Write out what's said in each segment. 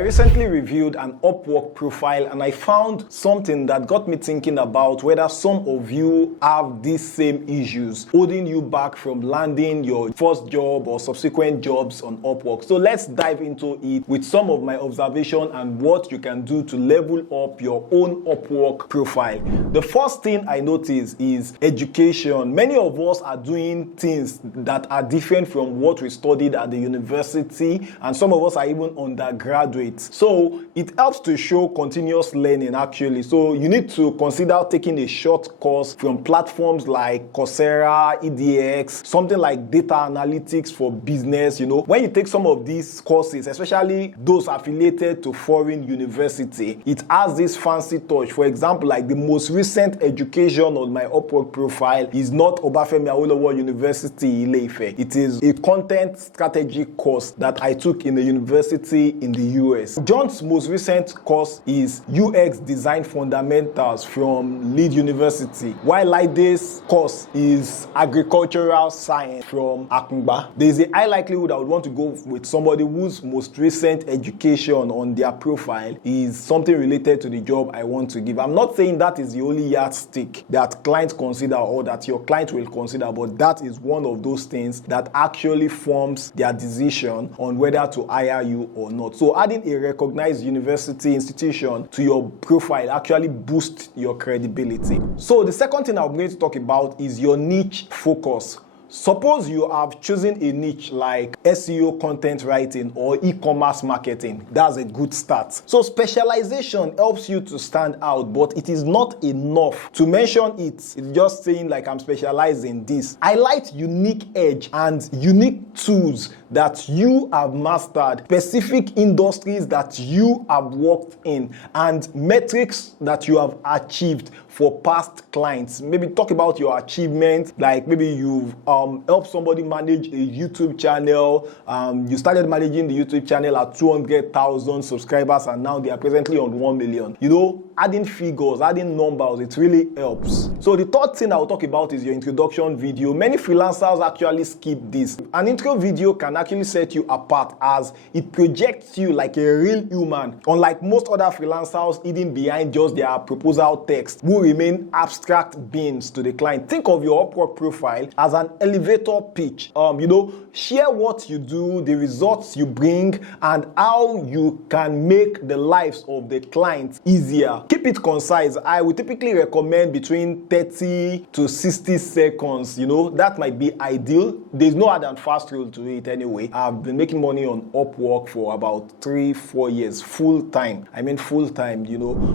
I recently reviewed an Upwork profile and I found something that got me thinking about whether some of you have these same issues holding you back from landing your first job or subsequent jobs on Upwork. So let's dive into it with some of my observation and what you can do to level up your own Upwork profile. The first thing I notice is education. Many of us are doing things that are different from what we studied at the university, and some of us are even undergraduates. So it helps to show continuous learning actually. So you need to consider taking a short course from platforms like Coursera, EDX, something like data analytics for business. When you take some of these courses, especially those affiliated to foreign university, it has this fancy touch. For example, like the most recent education on my Upwork profile is not Obafemi Awolowo University Ile-Ife. It is a content strategy course that I took in the university in the US. John's most recent course is UX Design Fundamentals from Leeds University, while Laide's course is Agricultural Science from Akungba. There is a high likelihood I would want to go with somebody whose most recent education on their profile is something related to the job I want to give. I'm not saying that is the only yardstick that clients consider or that your client will consider, but that is one of those things that actually forms their decision on whether to hire you or not. So adding a recognized university institution to your profile actually boosts your credibility. So the second thing I'm going to talk about is your niche focus. Suppose you have chosen a niche like SEO content writing or e-commerce marketing. That's a good start. So specialization helps you to stand out, but it is not enough to mention it. It's just saying like I'm specialized in this. Highlight unique edge and unique tools that you have mastered, specific industries that you have worked in, and metrics that you have achieved for past clients. Maybe talk about your achievements, like maybe you've helped somebody manage a YouTube channel. You started managing the YouTube channel at 200,000 subscribers and now they are presently on 1 million. Adding figures, adding numbers, it really helps. So the third thing I'll talk about is your introduction video. Many freelancers actually skip this. An intro video can actually set you apart as it projects you like a real human, unlike most other freelancers hidden behind just their proposal text who remain abstract beings to the client. Think of your Upwork profile as an elevator pitch. Share what you do, the results you bring, and how you can make the lives of the clients easier. Keep it concise. I would typically recommend between 30 to 60 seconds. That might be ideal. There's no hard and fast rule to it anyway. I've been making money on Upwork for about 3-4 years, full time.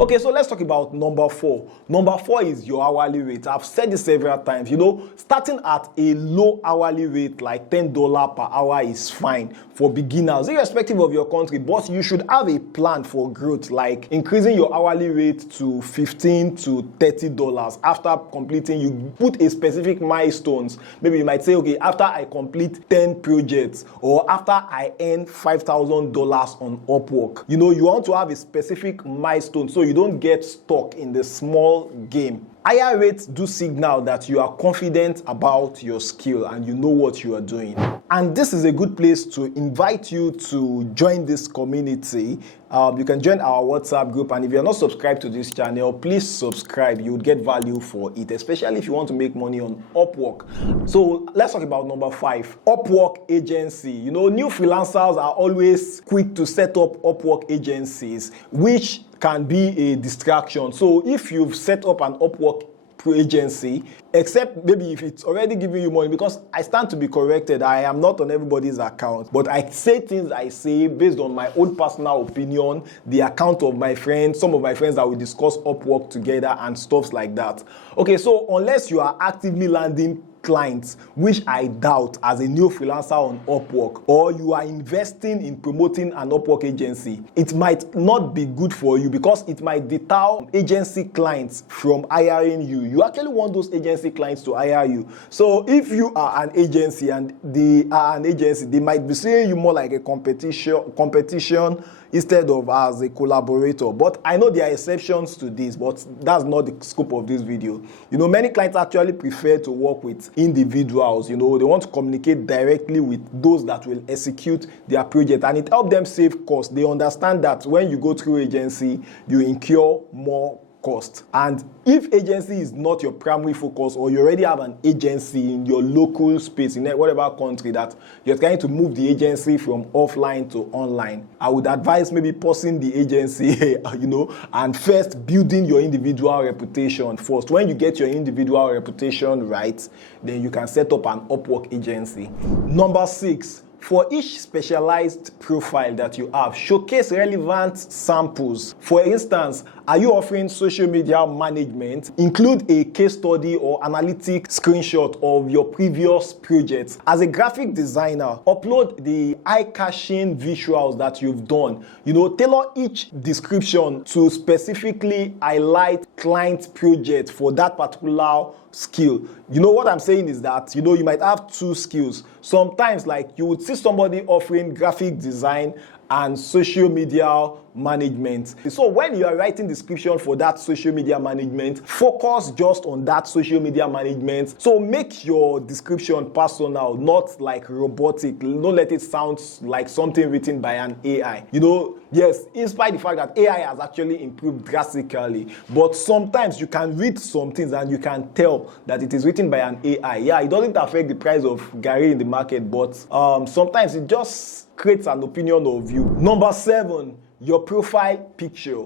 Okay, so let's talk about number 4. Number 4 is your hourly rate. I've said this several times. Starting at a low hourly rate like $10 per hour is fine for beginners, irrespective of your country, but you should have a plan for growth, like increasing your hourly rate to $15 to $30 after completing. You put a specific milestones. Maybe you might say, okay, after I complete 10 projects or after I earn $5,000 on Upwork. You want to have a specific milestone so you don't get stuck in the small game. Higher rates do signal that you are confident about your skill and you know what you are doing. And this is a good place to invite you to join this community. You can join our WhatsApp group, and if you're not subscribed to this channel, please subscribe. You would get value for it, especially if you want to make money on Upwork. So let's talk about number 5, Upwork Agency. New freelancers are always quick to set up Upwork agencies, which can be a distraction. So if you've set up an Upwork agency, except maybe if it's already giving you money, because I stand to be corrected, I am not on everybody's account, but I say things I say based on my own personal opinion, the account of my friends, some of my friends that we discuss Upwork together and stuff like that. Okay, so unless you are actively landing clients, which I doubt as a new freelancer on Upwork, or you are investing in promoting an Upwork agency, it might not be good for you because it might deter agency clients from hiring you. You actually want those agency clients to hire you. So if you are an agency and they are an agency, they might be seeing you more like a competition. instead of as a collaborator. But I know there are exceptions to this, but that's not the scope of this video. Many clients actually prefer to work with individuals. They want to communicate directly with those that will execute their project, and it helps them save costs. They understand that when you go through agency, you incur more cost. And if agency is not your primary focus, or you already have an agency in your local space, in whatever country that you're trying to move the agency from offline to online, I would advise maybe pausing the agency, and first building your individual reputation first. When you get your individual reputation right, then you can set up an Upwork agency. Number 6, for each specialized profile that you have, showcase relevant samples. For instance, are you offering social media management? Include a case study or analytic screenshot of your previous projects. As a graphic designer, upload the eye-catching visuals that you've done. Tailor each description to specifically highlight client project for that particular skill. What I'm saying is that, you might have 2 skills. Sometimes, like, you would see somebody offering graphic design and social media management. So when you are writing description for that social media management, focus just on that social media management. So make your description personal, not like robotic. Don't let it sound like something written by an AI. Yes, in spite of the fact that AI has actually improved drastically, but sometimes you can read some things and you can tell that it is written by an AI. Yeah, it doesn't affect the price of Gary in the market, but sometimes it just creates an opinion of you. Number 7, your profile picture.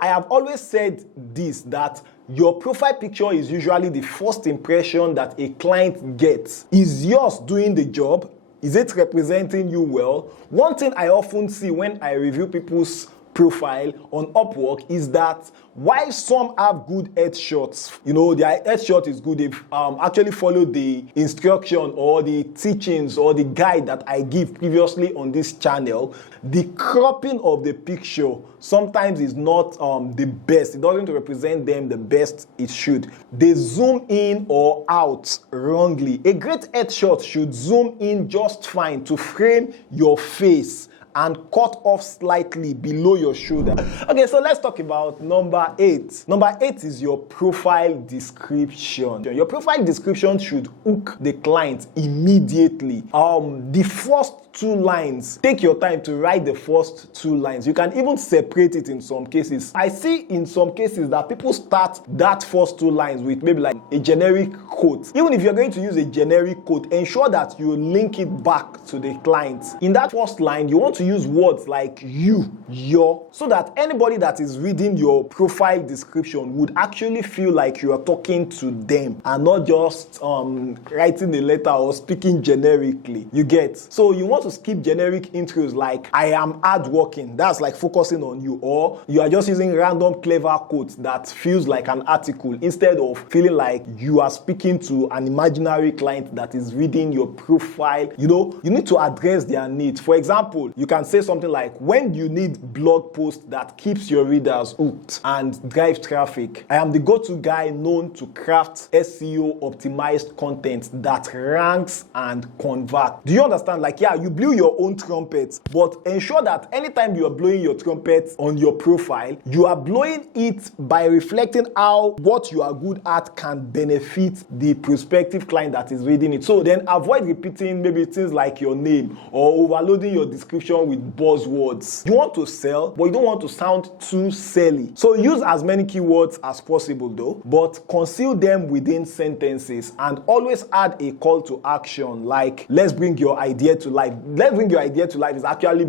I have always said this, that your profile picture is usually the first impression that a client gets. Is yours doing the job? Is it representing you well? One thing I often see when I review people's profile on Upwork is that while some have good headshots, their headshot is good, they've actually followed the instruction or the teachings or the guide that I give previously on this channel, the cropping of the picture sometimes is not the best. It doesn't represent them the best it should. They zoom in or out wrongly. A great headshot should zoom in just fine to frame your face and cut off slightly below your shoulder. Okay, so let's talk about number 8. Number 8 is your profile description. Your profile description should hook the client immediately. The first 2 lines, take your time to write the first 2 lines. You can even separate it in some cases. I see in some cases that people start that first 2 lines with maybe like a generic quote. Even if you're going to use a generic quote, ensure that you link it back to the client. In that first line, you want to use words like you, your, so that anybody that is reading your profile description would actually feel like you are talking to them and not just writing a letter or speaking generically. You get? So you want to skip generic intros like I am hardworking. That's like focusing on you. Or you are just using random clever quotes that feels like an article instead of feeling like you are speaking to an imaginary client that is reading your profile. You need to address their needs. For example, you can say something like, when you need blog post that keeps your readers hooked and drive traffic, I am the go-to guy known to craft SEO optimized content that ranks and convert. Do you understand? Like, yeah, you blew your own trumpet, but ensure that anytime you are blowing your trumpet on your profile, you are blowing it by reflecting how what you are good at can benefit the prospective client that is reading it. So then avoid repeating maybe things like your name or overloading your description with buzzwords. You want to sell, but you don't want to sound too selly. So use as many keywords as possible though, but conceal them within sentences and always add a call to action like, let's bring your idea to life. Let's bring your idea to life is actually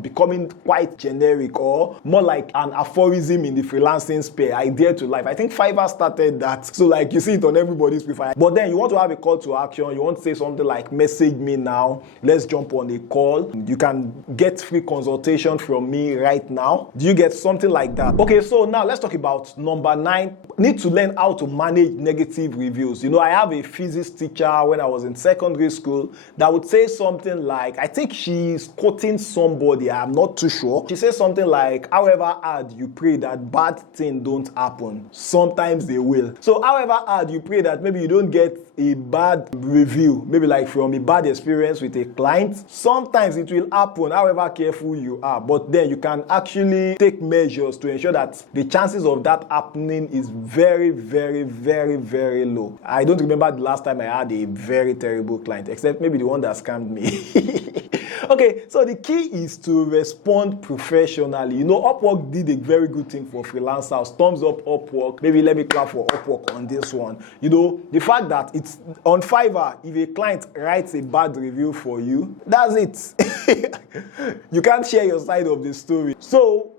becoming quite generic or more like an aphorism in the freelancing space. Idea to life. I think Fiverr started that. So like you see it on everybody's profile. But then you want to have a call to action. You want to say something like, message me now. Let's jump on a call. You can get free consultation from me right now. Do you get something like that? Okay, so now let's talk about number 9. Need to learn how to manage negative reviews. I have a physics teacher when I was in secondary school that would say something like, like, I think she's quoting somebody, I'm not too sure. She says something like, however hard you pray that bad things don't happen, sometimes they will. So however hard you pray that maybe you don't get a bad review, maybe like from a bad experience with a client, sometimes it will happen however careful you are, but then you can actually take measures to ensure that the chances of that happening is very, very, very, very low. I don't remember the last time I had a very terrible client, except maybe the one that scammed me. Okay, so the key is to respond professionally. You know, Upwork did a very good thing for freelancers. Thumbs up, Upwork. Maybe let me clap for Upwork on this one. You know, the fact that it's on Fiverr, if a client writes a bad review for you, that's it. You can't share your side of the story. So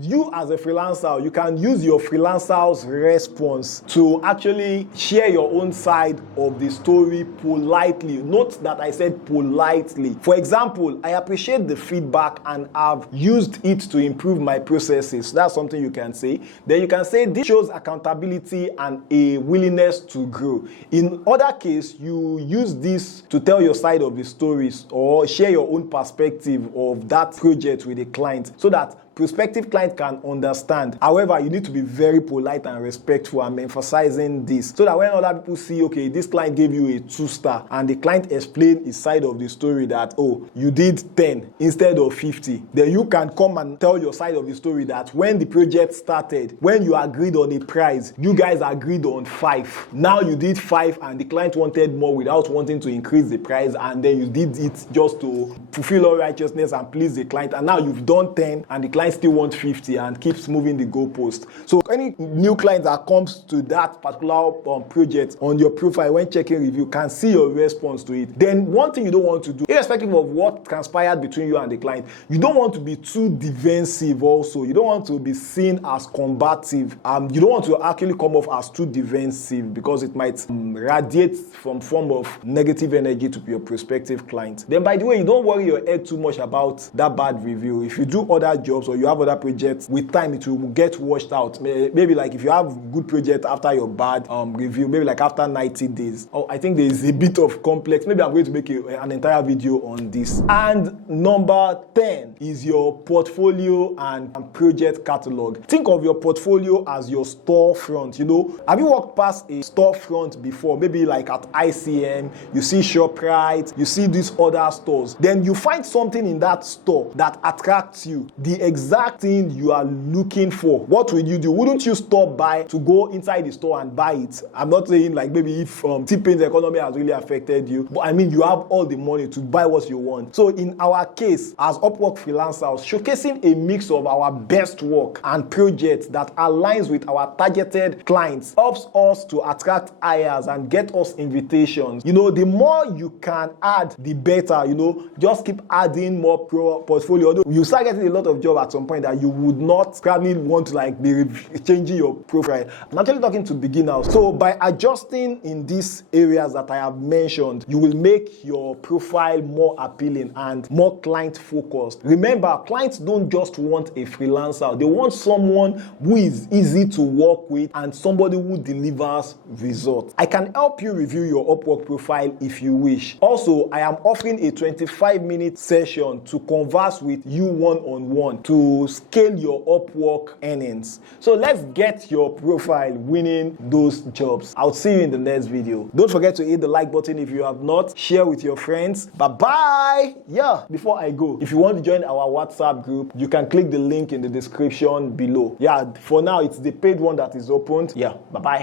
you as a freelancer, you can use your freelancer's response to actually share your own side of the story politely. Note that I said politely. For example, I appreciate the feedback and I've used it to improve my processes. That's something you can say. Then you can say this shows accountability and a willingness to grow. In other case, you use this to tell your side of the stories or share your own perspective of that project with a client so that prospective client can understand. However, you need to be very polite and respectful. I'm emphasizing this so that when other people see, okay, this client gave you a 2-star and the client explained his side of the story that, oh, you did 10 instead of 50, then you can come and tell your side of the story that when the project started, when you agreed on a price, you guys agreed on 5. Now you did 5 and the client wanted more without wanting to increase the price, and then you did it just to fulfill all righteousness and please the client, and now you've done 10 and the client still wants 50 and keeps moving the goalpost. So any new client that comes to that particular project on your profile when checking review can see your response to it. Then one thing you don't want to do, irrespective of what transpired between you and the client, you don't want to be too defensive also. You don't want to be seen as combative. You don't want to actually come off as too defensive because it might radiate from form of negative energy to your prospective client. Then by the way, you don't worry your head too much about that bad review. If you do other jobs or you have other projects, with time it will get washed out. Maybe like if you have good project after your bad review, maybe like after 90 days. Oh, I think there is a bit of complex. Maybe I'm going to make an entire video on this. And number 10 is your portfolio and project catalog. Think of your portfolio as your storefront. You know, have you walked past a storefront before? Maybe like at ICM, you see ShopRite, you see these other stores. Then you find something in that store that attracts you, the exact thing you are looking for. What will you do? Wouldn't you stop by to go inside the store and buy it? I'm not saying like maybe if T-Pain's economy has really affected you, but I mean you have all the money to buy what you want. So in our case, as Upwork freelancers, showcasing a mix of our best work and projects that aligns with our targeted clients helps us to attract hires and get us invitations. You know, the more you can add, the better. You know, just keep adding more portfolio. Although you start getting a lot of jobs at some point that you would not probably want to like be changing your profile. I'm actually talking to beginners. So by adjusting in these areas that I have mentioned, you will make your profile more appealing and more client focused. Remember, clients don't just want a freelancer. They want someone who is easy to work with and somebody who delivers results. I can help you review your Upwork profile if you wish. Also, I am offering a 25-minute session to converse with you one-on-one to scale your Upwork earnings. So let's get your profile winning those jobs. I'll see you in the next video. Don't forget to hit the like button if you have not. Share with your friends. Bye-bye. Yeah, before I go, if you want to join our WhatsApp group, you can click the link in the description below. Yeah, for now, it's the paid one that is opened. Yeah, bye-bye.